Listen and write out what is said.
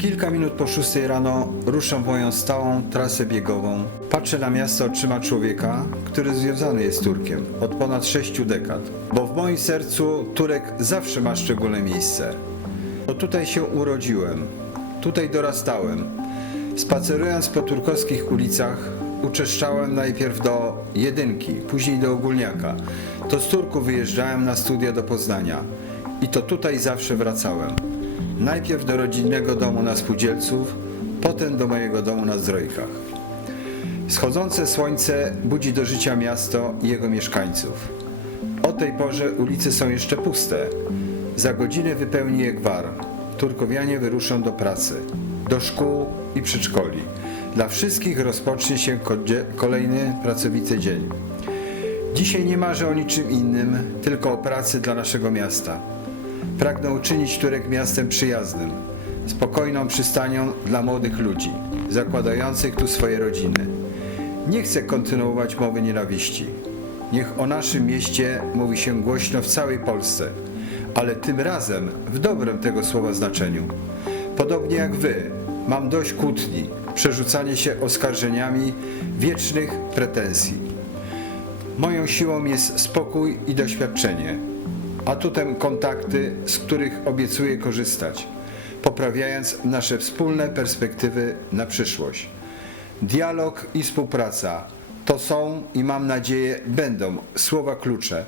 Kilka minut po 6 rano ruszam w moją stałą trasę biegową. Patrzę na miasto oczyma człowieka, który związany jest z Turkiem od ponad 6 dekad. Bo w moim sercu Turek zawsze ma szczególne miejsce. To tutaj się urodziłem, tutaj dorastałem. Spacerując po turkowskich ulicach, uczeszczałem najpierw do Jedynki, później do Ogólniaka. To z Turku wyjeżdżałem na studia do Poznania i to tutaj zawsze wracałem. Najpierw do rodzinnego domu na Spółdzielców, potem do mojego domu na Zdrojkach. Schodzące słońce budzi do życia miasto i jego mieszkańców. O tej porze ulice są jeszcze puste. Za godzinę wypełni je gwar. Turkowianie wyruszą do pracy, do szkół i przedszkoli. Dla wszystkich rozpocznie się kolejny pracowity dzień. Dzisiaj nie marzę o niczym innym, tylko o pracy dla naszego miasta. Pragnę uczynić Turek miastem przyjaznym, spokojną przystanią dla młodych ludzi, zakładających tu swoje rodziny. Nie chcę kontynuować mowy nienawiści. Niech o naszym mieście mówi się głośno w całej Polsce, ale tym razem w dobrym tego słowa znaczeniu. Podobnie jak wy, mam dość kłótni, przerzucanie się oskarżeniami, wiecznych pretensji. Moją siłą jest spokój i doświadczenie, atutem kontakty, z których obiecuję korzystać, poprawiając nasze wspólne perspektywy na przyszłość. Dialog i współpraca to są i mam nadzieję będą słowa klucze